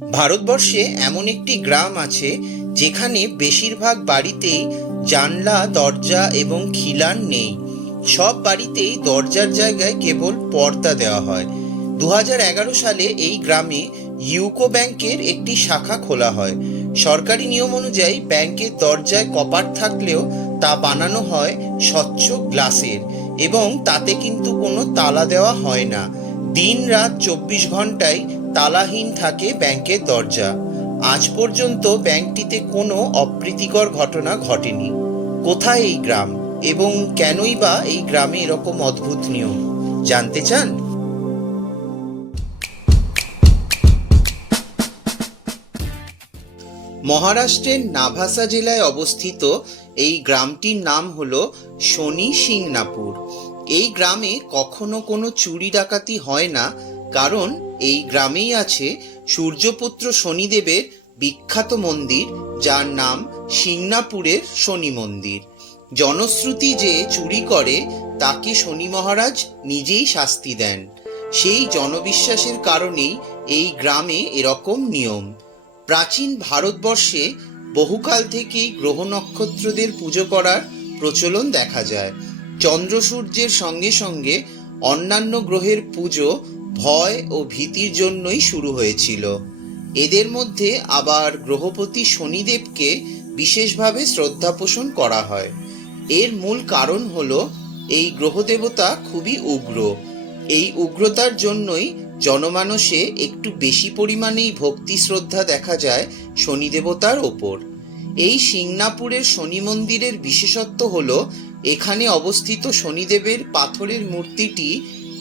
ভারতবর্ষে এমন একটি গ্রাম আছে যেখানে বেশিরভাগ বাড়িতেই জানলা, দরজা এবং খিলান নেই। সব বাড়িতেই দরজার জায়গায় কেবল পর্দা দেওয়া হয়। দু হাজার এগারো সালে এই গ্রামে ইউকো ব্যাংকের একটি শাখা খোলা হয়। সরকারি নিয়ম অনুযায়ী ব্যাংকের দরজায় কপাট থাকলেও তা বানানো হয় স্বচ্ছ গ্লাসের এবং তাতে কিন্তু কোনো তালা দেওয়া হয় না। দিন রাত চব্বিশ ঘন্টায় তালাহীন থাকে ব্যাংকের দরজা। আজ পর্যন্ত ব্যাংকটিতে কোনো অপ্রীতিকর ঘটনা ঘটেনি। কোথায় এই গ্রাম? এবং কেনই বা এই গ্রামে এরকম অদ্ভুত নিয়ম? জানতে চান? মহারাষ্ট্রের নাভাসা জেলায় অবস্থিত এই গ্রামটির নাম হল শনি সিংনাপুর। এই গ্রামে কখনো কোনো চুরি ডাকাতি হয় না কারণ এই গ্রামেই আছে সূর্যপুত্র শনিদেবের বিখ্যাত মন্দির, যার নাম সিংনাপুরের শনি মন্দির। জনশ্রুতি যে চুরি করে, তাকে শনি মহারাজ নিজেই শাস্তি দেন। সেই জনবিশ্বাসের কারণেই এই গ্রামে এরকম নিয়ম। প্রাচীন ভারতবর্ষে বহুকাল থেকেই গ্রহ নক্ষত্রদের পুজো করার প্রচলন দেখা যায়। চন্দ্র সূর্যের সঙ্গে সঙ্গে অন্যান্য গ্রহের পুজো ভয় ও ভীতির জন্যই শুরু হয়েছিল। এদের মধ্যে আবার গ্রহপতি শনিদেবকে বিশেষভাবে শ্রদ্ধা পোষণ করা হয়। এর মূল কারণ হলো, এই গ্রহদেবতা খুবই উগ্র। এই উগ্রতার জন্যই জনমানসে একটু বেশি পরিমাণেই ভক্তি শ্রদ্ধা দেখা যায় শনি দেবতার ওপর। এই সিংনাপুরের শনি মন্দিরের বিশেষত্ব হল, এখানে অবস্থিত শনিদেবের পাথরের মূর্তিটি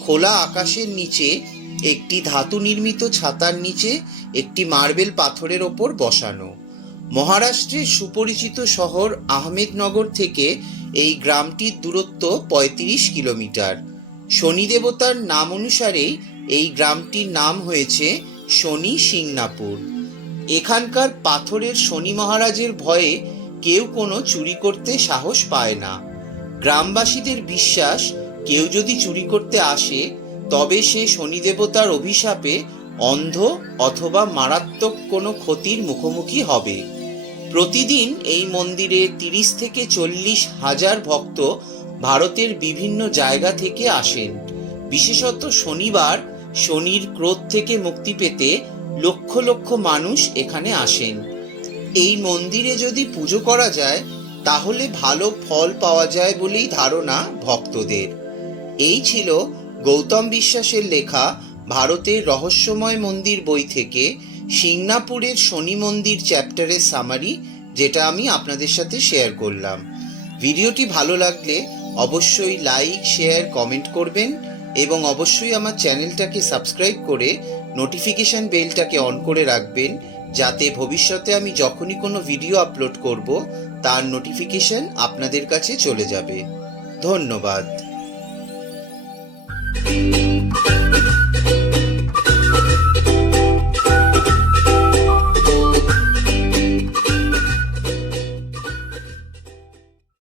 খোলা আকাশের নিচে, একটি ধাতু নির্মিত ছাতার নিচে, একটি মার্বেল পাথরের ওপর বসানো। মহারাষ্ট্রের সুপরিচিত শহর আহমেদনগর থেকে এই গ্রামটির দূরত্ব পঁয়ত্রিশ কিলোমিটার। শনি দেবতার নাম অনুসারেই এই গ্রামটির নাম হয়েছে শনি সিংনাপুর। এখানকার পাথরের শনি মহারাজের ভয়ে কেউ কোনো চুরি করতে সাহস পায় না। গ্রামবাসীদের বিশ্বাস কেউ যদি চুরি করতে আসে, তবে সে শনি দেবতার অভিশাপে অন্ধ অথবা মারাত্মক কোনো ক্ষতির মুখোমুখি হবে। প্রতিদিন এই মন্দিরে তিরিশ থেকে চল্লিশ হাজার ভক্ত ভারতের বিভিন্ন জায়গা থেকে আসেন। বিশেষত শনিবার শনির ক্রোধ থেকে মুক্তি পেতে লক্ষ লক্ষ মানুষ এখানে আসেন। এই মন্দিরে যদি পুজো করা যায়, তাহলে ভালো ফল পাওয়া যায় বলেই ধারণা ভক্তদের। এই ছিল গৌতম বিশ্বাসের লেখা ভারতের রহস্যময় মন্দির বই থেকে সিংনাপুরের শনি মন্দির চ্যাপ্টারের সামারি, যেটা আমি আপনাদের সাথে শেয়ার করলাম। ভিডিওটি ভালো লাগলে অবশ্যই লাইক, শেয়ার, কমেন্ট করবেন এবং অবশ্যই আমার চ্যানেলটাকে সাবস্ক্রাইব করে নোটিফিকেশন বেলটাকে অন করে রাখবেন, যাতে ভবিষ্যতে আমি যখনই কোনো ভিডিও আপলোড করব, তার নোটিফিকেশন আপনাদের কাছে চলে যাবে। ধন্যবাদ। Thank you.